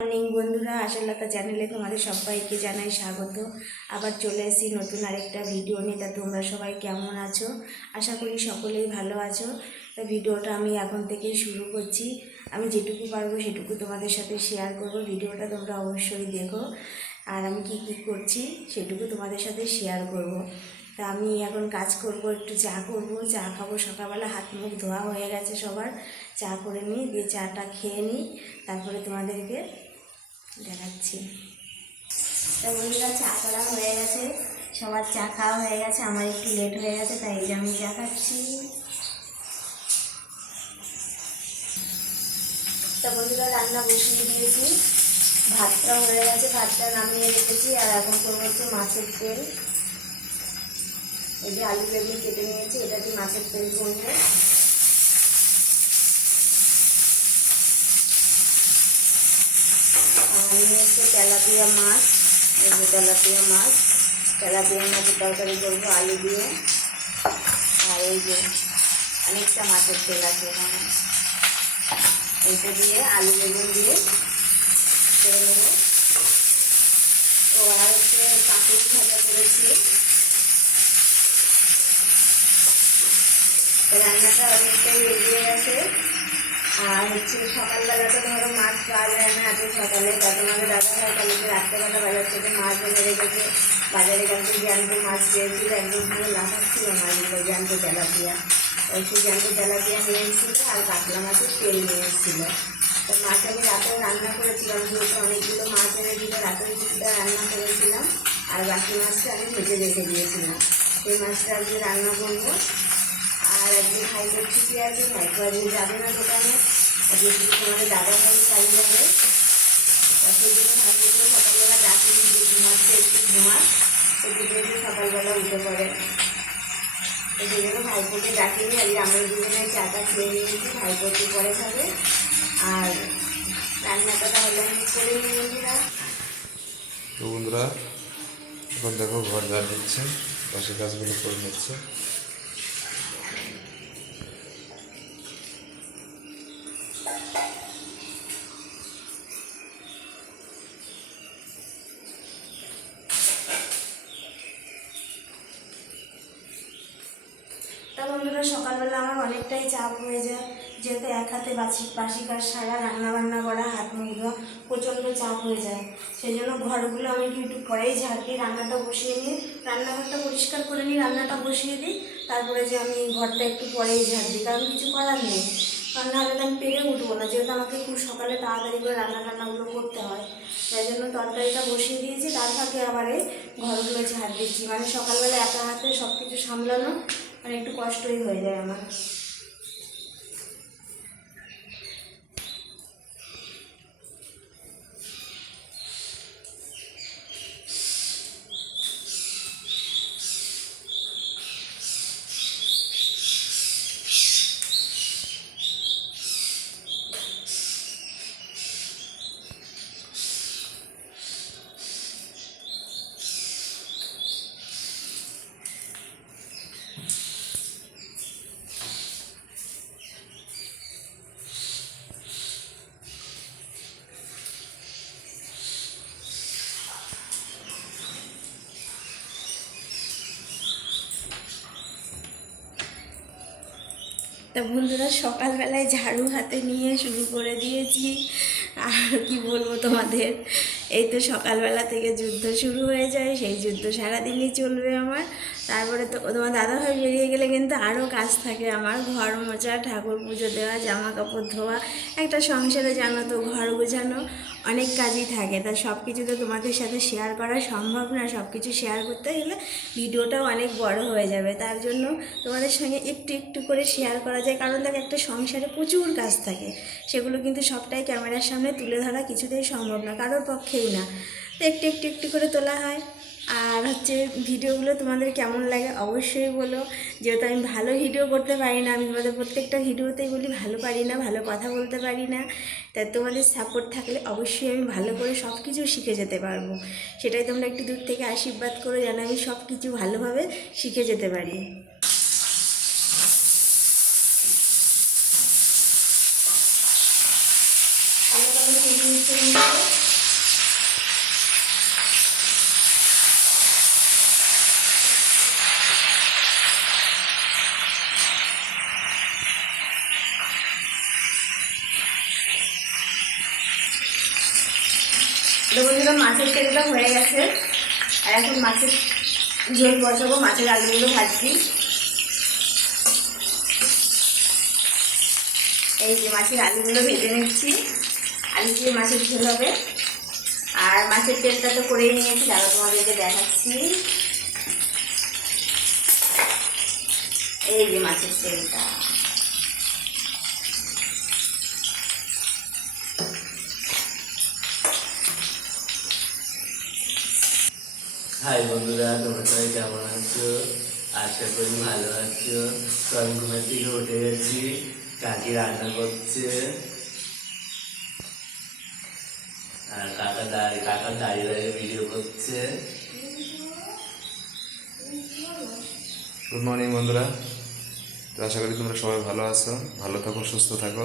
Morning বন্ধুরা, আশালতা চ্যানেলে তোমাদের সবাইকে জানাই স্বাগত। আবার চলে এসেছি নতুন আরেকটা ভিডিও নিয়ে। তা তোমরা সবাই কেমন আছো? আশা করি সকলেই ভালো আছো। তা ভিডিওটা আমি এখন থেকেই শুরু করছি। আমি যেটুকু পারবো সেটুকু তোমাদের সাথে শেয়ার করব। ভিডিওটা তোমরা অবশ্যই দেখো, আর আমি কি কি করছি সেটুকু তোমাদের সাথে শেয়ার করব। তা আমি এখন কাজ করব, একটু চা করব, চা খাবো। সকালবেলা হাত মুখ ধোয়া হয়ে গেছে সবার, চা করে নিই, দিয়ে চাটা খেয়ে নিই, তারপরে তোমাদেরকে দেখাচ্ছি। তা বন্ধুরা, চা করা হয়ে গেছে, সবার চা খাওয়া হয়ে গেছে, আমার একটু লেট হয়ে গেছে, তাই এই যে আমি চা খাচ্ছি। তা বন্ধুরা, রান্না বসিয়ে দিয়েছি, ভাতটা হয়ে গেছে, ভাতটা নামিয়ে রেখেছি। আর এখন করবো হচ্ছে মাছের তেল। এই যে আলু বেগুন কেটে নিয়েছি, এটা দিয়ে মাছের তেল করবো। নিয়ে এসে তেলাপিয়া মাছ, এই যে তেলাপিয়া মাছের তরকারি করবো আলু দিয়ে। আর এই যে অনেকটা মাছের তেল আছে এখানে, এইটা দিয়ে আলু বেগুন দিয়ে করে নেবো। ও আর হচ্ছে কাঁকুড়ি ভাজা করেছি। রান্নাটা অনেকটাই এগিয়ে গেছে। আর হচ্ছে সকালবেলা তো ধরো মাছ পাওয়া যায় না এত সকালে, তা তোমাদের দাদা ভাই কালকে রাত্রেবেলা বাজার থেকে মাছ এনে রেখেছে। বাজারে কালকে জ্যান্ত মাছ পেয়েছিল, একদম পুরো লাফাচ্ছিল মাছগুলো, জ্যান্ত তেলাপিয়া। ওই সেই জ্যান্ত তেলাপিয়া নিয়ে এসেছিলো, আর কাতলা মাছের তেল নিয়ে এসেছিলো। তো মাছ আমি রাতে রান্না করেছিলাম, যেহেতু অনেকগুলো মাছ এনে দিল, রাতের কিছুটা রান্না করেছিলাম, আর বাকি মাছটা আমি ভেজে রেখে দিয়েছিলাম। সেই মাছটা আজকে রান্না করবো। আর একদিন ভাইপোর ছুটি আছে, ভাইপো আজকে যাবে না দোকানে, আজকে শুধু তোমাদের দাদা ভাই কাজে যাবে। তা সেই জন্য ভাইপোকে সকালবেলা ডাকিনি, যে ঘুমাচ্ছে একটু ঘুমাক, তো দুটো সকালবেলা উঠে পড়ে। তো সেই জন্য ভাইপোকে ডাকিনি, আজকে আমরা দুজনে চাটা খেয়ে নিয়েছি, ভাইপোকে পরে খাবে। আর রান্নাটা তাহলে আমি করে নিই বন্ধুরা। তো বন্ধুরা, এখন দেখো ঘর ঝাড় দিচ্ছে, পাশে কাজগুলো করে নিচ্ছে। তা বন্ধুরা, সকালবেলা আমার অনেকটাই চাপ হয়ে যায়, যেহেতু এক হাতে বাসি কাজ সারা, রান্নাবান্না করা, হাত মুখ ধোয়া, প্রচণ্ড চাপ হয়ে যায়। সেই জন্য ঘরগুলো আমি একটু পরেই ঝাড় দিই, রান্নাটা বসিয়ে নিই, রান্নাঘরটা পরিষ্কার করে নিই, রান্নাটা বসিয়ে দিই, তারপরে যে আমি ঘরটা একটু পরেই ঝাড় দিই, কারণ কিছু করার নেই। কারণ নাহলে আমি পেরে উঠবো না, যেহেতু আমাকে খুব সকালে তাড়াতাড়ি করে রান্নাগুলো করতে হয়। তাই জন্য তরকারিটা বসিয়ে দিয়েছি, তার ফাঁকে আবার এই ঘরগুলো ঝাড় দিচ্ছি। মানে সকালবেলা একা হাতে সব কিছু সামলানো মানে একটু কষ্টই হয়ে যায় আমার। তা বন্ধুরা, সকালবেলায় ঝাড়ু হাতে নিয়ে শুরু করে দিয়েছি। আর কি বলবো তোমাদের, এই তো সকালবেলা থেকে যুদ্ধ শুরু হয়ে যায়, সেই যুদ্ধ সারাদিনই চলবে আমার। তারপরে তো তোমার দাদাভাই বেরিয়ে গেলে কিন্তু আরও কাজ থাকে আমার, ঘর মোছা, ঠাকুর পুজো দেওয়া, জামা কাপড় ধোয়া, একটা সংসারে জানো তো ঘর গোছানো, অনেক কাজই থাকে। তা সব কিছু তো তোমাদের সাথে শেয়ার করা সম্ভব না, সব কিছু শেয়ার করতে গেলে ভিডিওটাও অনেক বড় হয়ে যাবে। তার জন্য তোমাদের সঙ্গে একটু একটু করে শেয়ার করা যায়, কারণ দেখো একটা সংসারে প্রচুর কাজ থাকে, সেগুলো কিন্তু সবটাই ক্যামেরার সামনে তুলে ধরা কিছুতেই সম্ভব না, কারোর পক্ষেই না। তো একটু একটু একটু করে তোলা হয়। আর হচ্ছে ভিডিওগুলো তোমাদের কেমন লাগে অবশ্যই বলো, যেহেতু আমি ভালো ভিডিও করতে পারি না, আমি তোমাদের প্রত্যেকটা ভিডিওতেই বলি ভালো পারি না, ভালো কথা বলতে পারি না। তাই তোমাদের সাপোর্ট থাকলে অবশ্যই আমি ভালো করে সব কিছু শিখে যেতে পারবো। সেটাই তোমরা একটু দূর থেকে আশীর্বাদ করো, যেন আমি সব কিছু ভালোভাবে শিখে যেতে পারি। ভালোভাবে তো বন্ধুরা মাছের তেলটা হয়ে গেছে, আর এখন মাছের ঝোল বসাবো, মাছের আলুগুলো ভাজছি। এই যে মাছের আলুগুলো ভেজে নিচ্ছি, আলু দিয়ে মাছের ঝোল হবে। আর মাছের তেলটা তো করেই নিয়েছি, তারপর তোমাদেরকে দেখাচ্ছি। এই যে মাছের তেলটা, হাই বন্ধুরা, তোমরা সবাই কেমন আছো? আশা করি ভালো আছো। তো আমি ঘুমের থেকে উঠে গেছি, কাকি রান্না করছে আর কাকা দাঁড়িয়ে দাঁড়িয়ে ভিডিও করছে। গুড মর্নিং বন্ধুরা। তো আশা করি তোমরা সবাই ভালো আছো, ভালো থাকো, সুস্থ থাকো।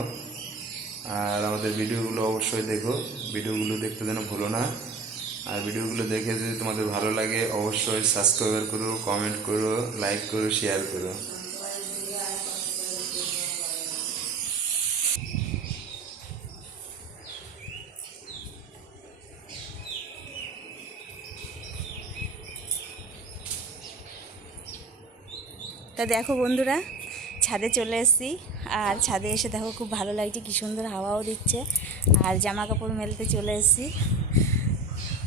আর আমাদের ভিডিওগুলো অবশ্যই দেখো, ভিডিওগুলো দেখতে যেন ভুলো না। আর ভিডিওগুলো দেখে যদি তোমাদের ভালো লাগে অবশ্যই সাবস্ক্রাইব করো, কমেন্ট করো, লাইক করো, শেয়ার করো। তা দেখো বন্ধুরা, ছাদে চলে এসেছি। আর ছাদে এসে দেখো খুব ভালো লাগছে, কী সুন্দর হাওয়াও দিচ্ছে। আর জামা কাপড় মেলতে চলে এসেছি।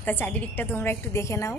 তা চারিদিকটা তোমরা একটু দেখে নাও।